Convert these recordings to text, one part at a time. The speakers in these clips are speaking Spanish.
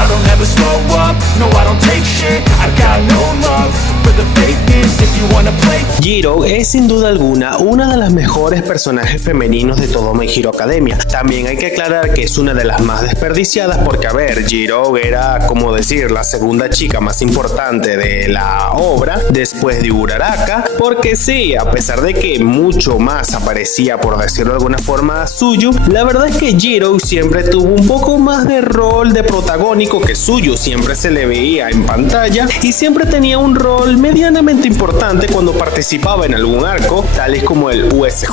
I don't ever slow up, no I don't take shit. I got no love for the fakeness. If you wanna play. Jiro es sin duda alguna una de las mejores personajes femeninos de todo My Hero Academia. También hay que aclarar que es una de las más desperdiciadas porque, a ver, Jiro era, como decir, la segunda chica más importante de la obra después de Uraraka, porque sí, a pesar de que mucho más aparecía, por decirlo de alguna forma, Suyu, la verdad es que Jiro siempre tuvo un poco más de rol de protagónico que Suyu. Siempre se le veía en pantalla y siempre tenía un rol medianamente importante cuando participaba en algún arco, tales como el USJ,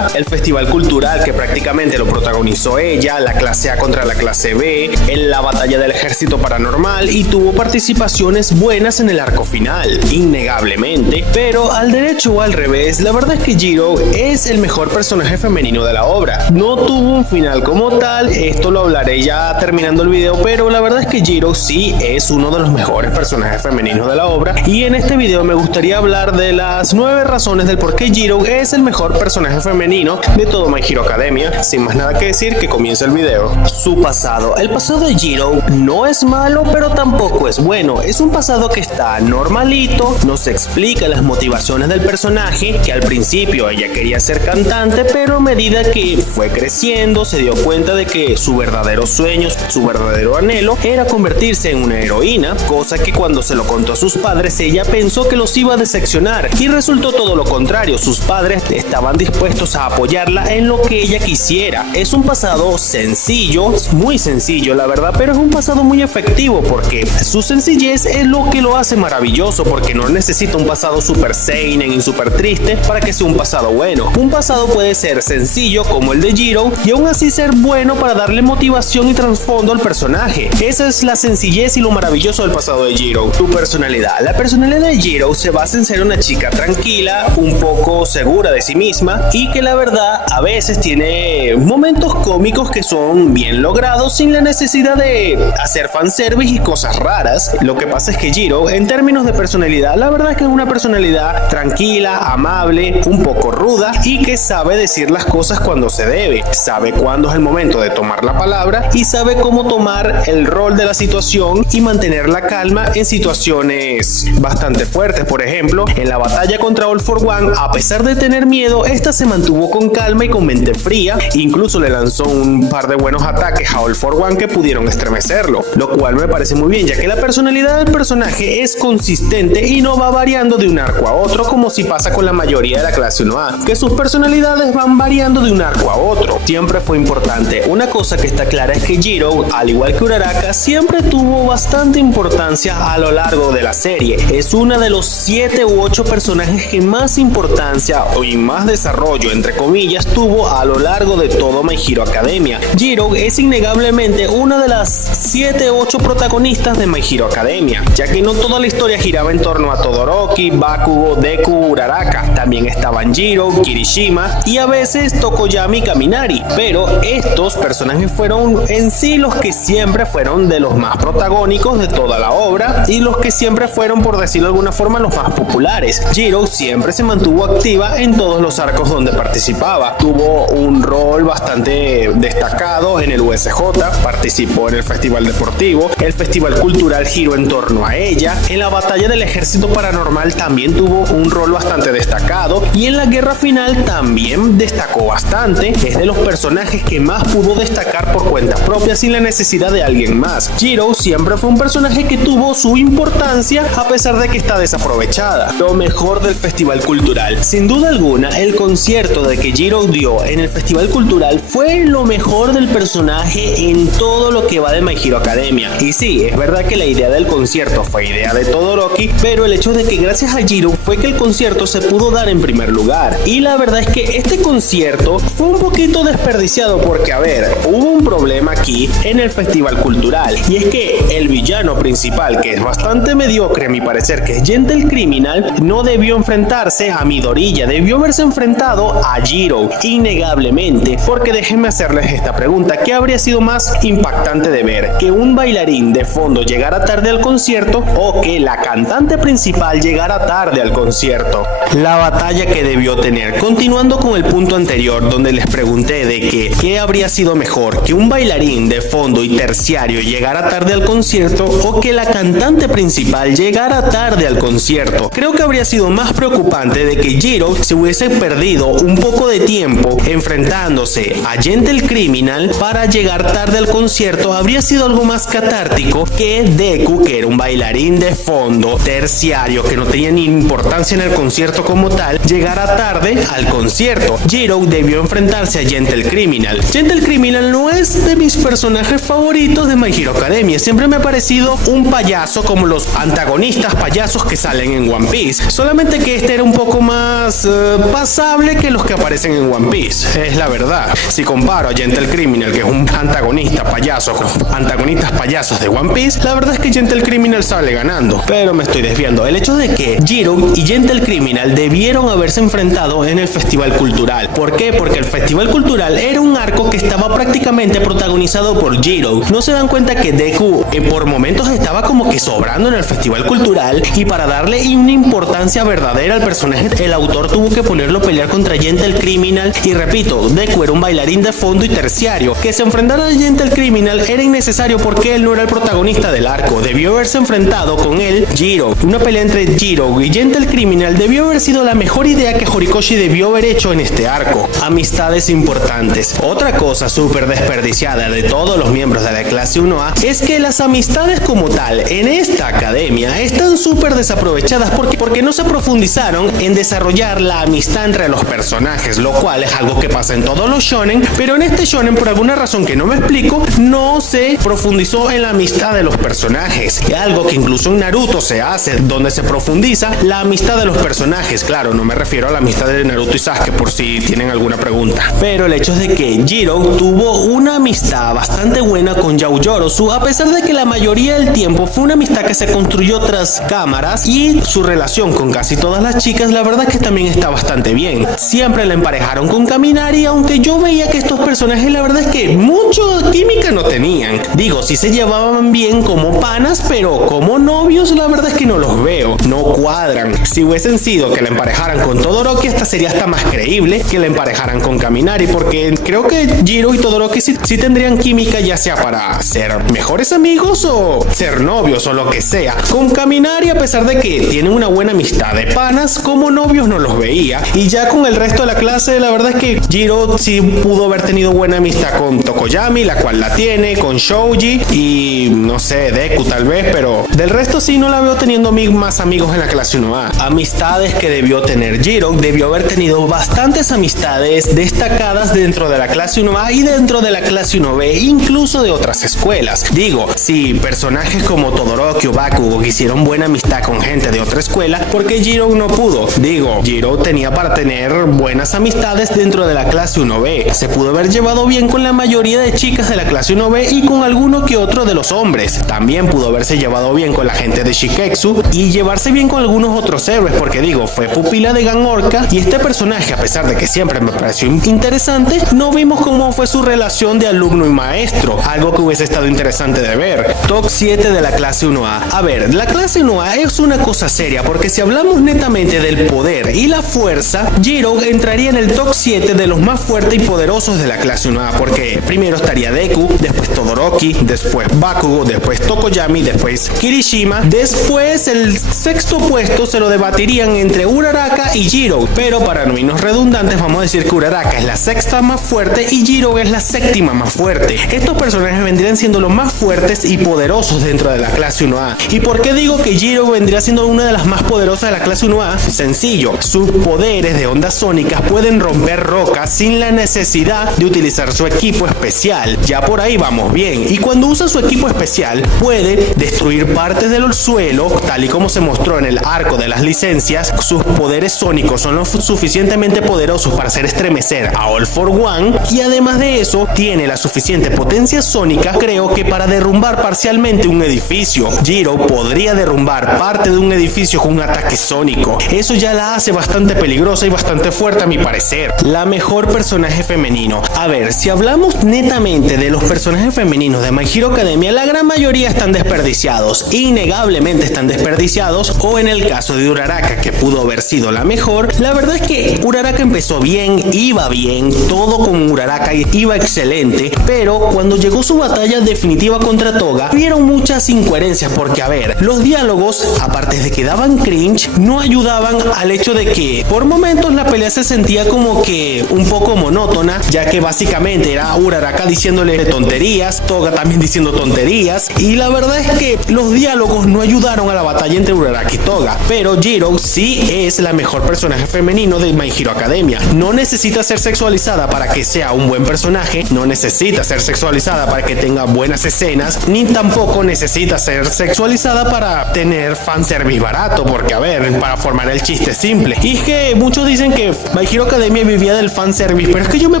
el Festival Cultural que prácticamente lo protagonizó ella, la clase A contra la clase B, en la batalla del ejército paranormal, y tuvo participaciones buenas en el arco final, innegablemente. Pero al derecho o al revés, la verdad es que Jiro es el mejor personaje femenino de la obra. No tuvo un final como tal, esto lo hablaré ya terminando el video, pero la verdad es que Jiro sí es uno de los mejores personajes femeninos de la obra, y en este video me gustaría hablar de las 9 razones del por qué Jiro es el mejor personaje femenino de todo My Hero Academia. Sin más nada que decir, que comience el video. Su pasado. El pasado de Jiro no es malo, pero tampoco es bueno. Es un pasado que está normalito, nos explica las motivaciones del personaje, que al principio ella quería ser cantante, pero a medida que fue creciendo se dio cuenta de que su verdadero sueño, su verdadero anhelo era convertirse en una heroína, cosa que cuando se lo contó a sus padres ella pensó que los iba a decepcionar, y resultó todo lo contrario. Sus padres estaban dispuestos a apoyarla en lo que ella quisiera. Es un pasado sencillo, muy sencillo la verdad, pero es un pasado muy efectivo porque su sencillez es lo que lo hace maravilloso, porque no necesita un pasado super seinen y super triste para que sea un pasado bueno. Un pasado puede ser sencillo como el de Jiro y aún así ser bueno para darle motivación y trasfondo al personaje. Esa es la sencillez y lo maravilloso del pasado de Jiro. Tu personalidad. La personalidad de Jiro se basa en ser una chica tranquila, un poco segura de sí misma, y que la verdad a veces tiene momentos cómicos que son bien logrados sin la necesidad de hacer fanservice y cosas raras. Lo que pasa es que Jiro, en términos de personalidad, la verdad es que es una personalidad tranquila, amable, un poco ruda, y que sabe decir las cosas cuando se debe, sabe cuándo es el momento de tomar la palabra y sabe cómo tomar el rol de la situación y mantener la calma en situaciones bastante fuertes. Por ejemplo, en la batalla contra All for One, a pesar de tener miedo, esta se mantuvo con calma y con mente fría, incluso le lanzó un par de buenos ataques a All for One que pudieron estremecerlo, lo cual me parece muy bien, ya que la personalidad del personaje es consistente y no va variando de un arco a otro, como si pasa con la mayoría de la clase 1A, que sus personalidades van variando de un arco a otro. Siempre fue importante. Una cosa que está clara es que Jiro, al igual que Uraraka, siempre tuvo bastante importancia a lo largo de la serie. Es una de los 7 u 8 personajes que más importancia y más desarrollo, entre comillas, tuvo a lo largo de todo My Hero Academia. Jiro es innegablemente una de las 7 u 8 protagonistas de My Hero Academia, ya que no toda la historia giraba en torno a Todoroki, Bakugo, Deku, Uraraka. También estaban Jiro, Kirishima y a veces Tokoyami y Kaminari, pero estos personajes fueron en sí los que siempre fueron de los más protagónicos de toda la obra y los que siempre fueron, por decirlo de alguna forma, los más populares. Jiro siempre se mantuvo activa en todos los arcos donde participaba. Tuvo un rol bastante destacado en el USJ, participó en el Festival Deportivo, el Festival Cultural giró en torno a ella, en la batalla del ejército paranormal también tuvo un rol bastante destacado, y en la guerra final también destacó bastante. Es de los personajes que más pudo destacar por cuenta propia sin la necesidad de alguien más. Jiro siempre fue un personaje que tuvo su importancia a pesar de que está desaprovechada. Lo mejor del Festival Cultural. Sin duda alguna, el concierto de que Jiro dio en el Festival Cultural fue lo mejor del personaje en todo lo que va de My Hero Academia. Y sí, es verdad que la idea del concierto fue idea de Todoroki, pero el hecho de que gracias a Jiro fue que el concierto se pudo dar en primer lugar. Y la verdad es que este concierto fue un poquito desperdiciado porque, a ver, hubo un problema aquí en el Festival Cultural, y es que el villano principal, que es bastante mediocre a mi parecer, que es Gentle Criminal, no debió enfrentarse a Midoriya, debió haberse enfrentado a Jiro, innegablemente, porque déjenme hacerles esta pregunta. ¿Qué habría sido más impactante de ver? ¿Que un bailarín de fondo llegara tarde al concierto o que la cantante principal llegara tarde al concierto? La batalla que debió tener. Continuando con el punto anterior donde les pregunté de que ¿qué habría sido mejor? ¿Que un bailarín de fondo y terciario llegara tarde al concierto o que la cantante principal llegara tarde al concierto? Creo que habría sido más preocupante de que Jiro se hubiese perdido un poco de tiempo enfrentándose a Gentle Criminal para llegar tarde al concierto. Habría sido algo más catártico que Deku, que era un bailarín de fondo terciario que no tenía ni importancia en el concierto como tal, llegara tarde al concierto. Jiro debió enfrentarse a Gentle Criminal. Gentle Criminal no es de mis personajes favoritos de My Hero Academia. Siempre me ha parecido un payaso como los antagonistas payasos que salen en One Piece. Solamente que este era un poco más pasable que los que aparecen en One Piece. Es la verdad. Si comparo a Gentle Criminal, que es un antagonista payaso, con antagonistas payasos de One Piece, la verdad es que Gentle Criminal sale ganando. Pero me estoy desviando. El hecho de que Jiro y Gentle Criminal debieron haberse enfrentado en el Festival Cultural. ¿Por qué? Porque el Festival Cultural era un arco que estaba prácticamente protagonizado por Jiro. ¿No se dan cuenta que Deku por momentos estaba como que sobrando en el Festival Cultural? Y para darle una importancia verdadera al personaje, el autor tuvo que ponerlo a pelear contra Gentle Criminal. Y repito, Deku era un bailarín de fondo y terciario. Que se enfrentara a Gentle Criminal era innecesario porque él no era el protagonista del arco. Debió haberse enfrentado con él Jiro. Una pelea entre Jiro y Gentle Criminal debió haber sido la mejor idea que Horikoshi debió haber hecho en este arco. Amistades importantes. Otra cosa súper desperdiciada de todos los miembros de la clase 1A es que las amistades como tal en esta academia están súper desaprovechadas porque no se profundizaron en desarrollar la amistad entre los personajes, lo cual es algo que pasa en todos los shonen, pero en este shonen por alguna razón que no me explico no se profundizó en la amistad de los personajes. Es algo que incluso en Naruto se hace, donde se profundiza la amistad de los personajes. Claro, no me refiero a la amistad de Naruto y Sasuke por si tienen alguna pregunta, pero el hecho es de que Jiro tuvo una amistad bastante buena con Yaoyorozu, a pesar de que la mayoría del tiempo fue una amistad que se construyó tras cámaras, y su relación con casi todas las chicas la verdad que también está bastante bien. Siempre la emparejaron con Kaminari, aunque yo veía que estos personajes la verdad es que mucha química no tenían. Digo, sí se llevaban bien como panas, pero como novios la verdad es que no los veo, no cuadran. Si hubiesen sido que la emparejaran con Todoroki, hasta sería hasta más creíble que la emparejaran con Kaminari, porque creo que Jiro y Todoroki sí tendrían química, ya sea para ser mejores amigos o ser novios o lo que sea. Con Kaminari, a pesar de que tienen una buena amistad de panas, como novios no los veía. Y ya con el resto de la clase la verdad es que Jiro sí pudo haber tenido buena amistad con Tokoyami, la cual la tiene, con Shoji y no sé, Deku tal vez, pero del resto sí no la veo teniendo más amigos en la clase 1A. Amistades que debió tener Jiro, debió haber tenido bastantes amistades destacadas dentro de la clase 1A y dentro de la clase 1B, incluso de otras escuelas. Digo, si personajes como Todoroki o Bakugo hicieron buena amistad con gente de otra escuela, ¿por qué Jiro no pudo? Digo, Jiro tenía para tener buenas amistades dentro de la clase 1B. Se pudo haber llevado bien con la mayoría de chicas de la clase 1B y con alguno que otro de los hombres. También pudo haberse llevado bien con la gente de Shiketsu y llevarse bien con algunos otros héroes, porque digo, fue pupila de Gan Orca y este personaje, a pesar de que siempre me pareció interesante, no vimos cómo fue su relación de alumno y maestro, algo que hubiese estado interesante de ver. Top 7 de la clase 1A. A ver, la clase 1A es una cosa seria, porque si hablamos netamente del poder y la fuerza, Jiro entraría en el top 7 de los más fuertes y poderosos de la clase 1A, porque primero estaría Deku, después Todoroki, después Bakugo, después Tokoyami, después Kirishima, después el sexto puesto se lo debatirían entre Uraraka y Jiro, pero para no irnos redundantes vamos a decir que Uraraka es la sexta más fuerte y Jiro es la séptima más fuerte. Estos personajes vendrían siendo los más fuertes y poderosos dentro de la clase 1A. ¿Y por qué digo que Jiro vendría siendo una de las más poderosas de la clase 1A? Sencillo, sus poderes de ondas sónicas pueden romper rocas sin la necesidad de utilizar su equipo especial. Ya por ahí vamos bien. Y cuando usa su equipo especial puede destruir partes del suelo, tal y como se mostró en el arco de las licencias. Sus poderes sónicos son lo suficientemente poderosos para hacer estremecer a All for One, y además de eso tiene la suficiente potencia sónica, creo que para derrumbar parcialmente un edificio. Jiro podría derrumbar parte de un edificio con un ataque sónico. Eso ya la hace bastante peligrosa y bastante fuerte a mi parecer. La mejor personaje femenina femenino. A ver, si hablamos netamente de los personajes femeninos de My Hero Academia, la gran mayoría están desperdiciados, innegablemente están desperdiciados, o en el caso de Uraraka, que pudo haber sido la mejor, la verdad es que Uraraka empezó bien, iba bien, todo con Uraraka iba excelente, pero cuando llegó su batalla definitiva contra Toga, vieron muchas incoherencias, porque a ver, los diálogos, aparte de que daban cringe, no ayudaban al hecho de que por momentos la pelea se sentía como que un poco monótona, ya que básicamente era Uraraka diciéndole tonterías, Toga también diciendo tonterías, y la verdad es que los diálogos no ayudaron a la batalla entre Uraraka y Toga. Pero Jiro sí es la mejor personaje femenino de My Hero Academia. No necesita ser sexualizada para que sea un buen personaje, no necesita ser sexualizada para que tenga buenas escenas, ni tampoco necesita ser sexualizada para tener fanservice barato, porque a ver, para formar el chiste simple. Y es que muchos dicen que My Hero Academia vivía del fanservice, pero es que yo me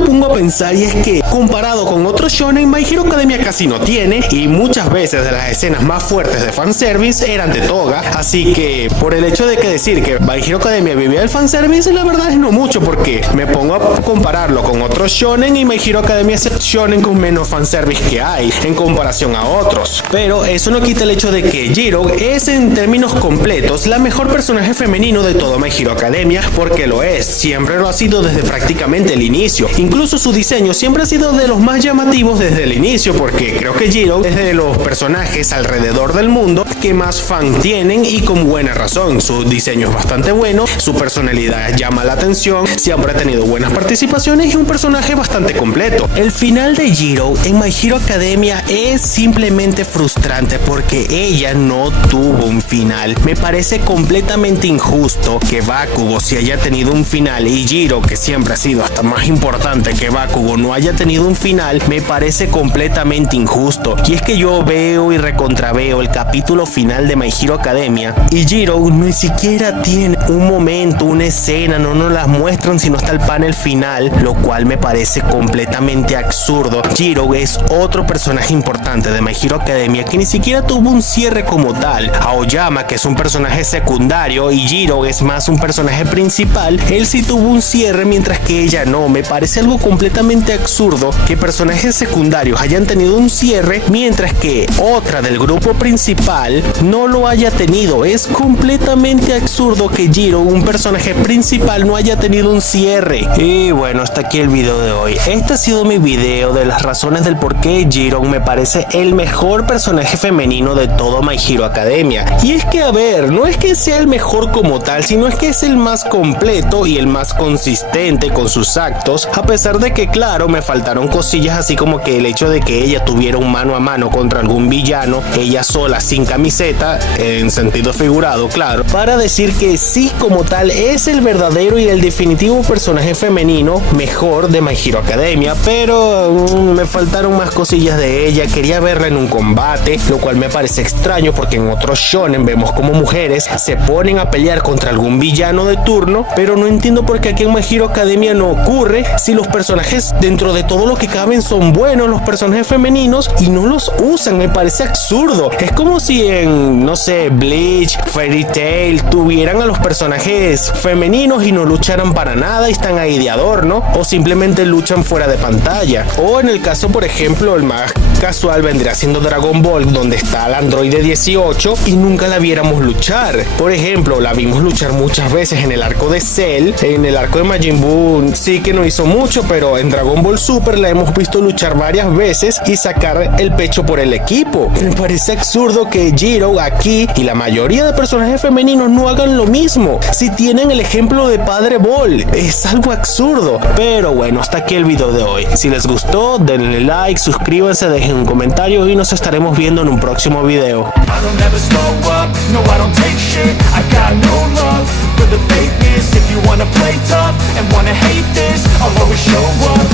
pongo a pensar, y es que comparado con otros shonen, My Hero Academia casi no tiene, y muchas veces de las escenas más fuertes de fanservice eran de Toga, así que por el hecho de que decir que My Hero Academia vivía del fanservice, la verdad es no mucho, porque me pongo a compararlo con otros shonen y My Hero Academia es el shonen con menos fanservice que hay en comparación a otros. Pero eso no quita el hecho de que Jiro es en términos completos la mejor personaje femenino de todo My Hero Academia, porque lo es, siempre lo ha sido desde prácticamente el inicio. Incluso su diseño siempre ha sido de los más llamativos desde el inicio, porque creo que Jiro es de los personajes alrededor del mundo que más fan tienen, y con buena razón. Su diseño es bastante bueno, su personalidad llama la atención, siempre ha tenido buenas participaciones y un personaje bastante completo. El final de Jiro en My Hero Academia es simplemente frustrante porque ella no tuvo un final. Me parece completamente injusto que Bakugo sí haya tenido un final y Jiro, que siempre ha sido hasta más importante que Bakugo, no haya tenido un final. Me parece completamente injusto. Y es que yo veo y recontraveo el capítulo final de My Hero Academia y Jiro ni siquiera tiene un momento, una escena, no nos las muestran sino hasta el panel final, lo cual me parece completamente absurdo. Jiro es otro personaje importante de My Hero Academia que ni siquiera tuvo un cierre como tal. Aoyama, que es un personaje secundario, y Jiro es más un personaje principal, él sí tuvo un cierre mientras que ella no. Me parece algo completamente absurdo que personajes secundarios hayan tenido un cierre mientras que otra del grupo principal no lo haya tenido. Es completamente absurdo que Jiro, un personaje principal, no haya tenido un cierre. Y bueno, hasta aquí el video de hoy. Este ha sido mi video de las razones del por qué Jiro me parece el mejor personaje femenino de todo My Hero Academia. Y es que, a ver, no es que sea el mejor como tal, sino es que es el más completo y el más consistente con sus actos, a pesar de que, claro, me faltaron cosillas así como que el hecho de que ella tuviera un mano a mano contra algún villano, ella sola, sin camiseta, en sentido figurado, claro, para decir que sí, como tal, es el verdadero y el definitivo personaje femenino mejor de My Hero Academia. Pero me faltaron más cosillas de ella. Quería verla en un combate, lo cual me parece extraño porque en otros shonen vemos como mujeres se ponen a pelear contra algún villano de turno, pero no entiendo por qué aquí en My Hero Academia no ocurre, si los personajes dentro de todo lo que caben son buenos, los personajes femeninos, y no los usan. Me parece absurdo. Es como si en, no sé, Bleach, Fairy Tail tuvieran a los personajes femeninos y no lucharan para nada y están ahí de adorno, o simplemente luchan fuera de pantalla. O en el caso, por ejemplo, el más casual vendría siendo Dragon Ball, donde está el androide 18 y nunca la viéramos luchar. Por ejemplo, la vimos luchar muchas veces en el arco de Cell, en el arco de Majin Buu sí que no hizo mucho, pero en Dragon Ball Super la hemos visto luchar varias veces y sacar el pecho por el equipo. Me parece absurdo que Jiro aquí y la mayoría de personajes femeninos no hagan lo mismo. Si tienen el ejemplo de Padre Ball, es algo absurdo. Pero bueno, hasta aquí el video de hoy. Si les gustó, denle like, suscríbanse, dejen un comentario y nos estaremos viendo en un próximo video. I don't ever slow up, no I don't take shit. I got no love for the fakeness. If you wanna play tough and wanna hate this, I'll always show up.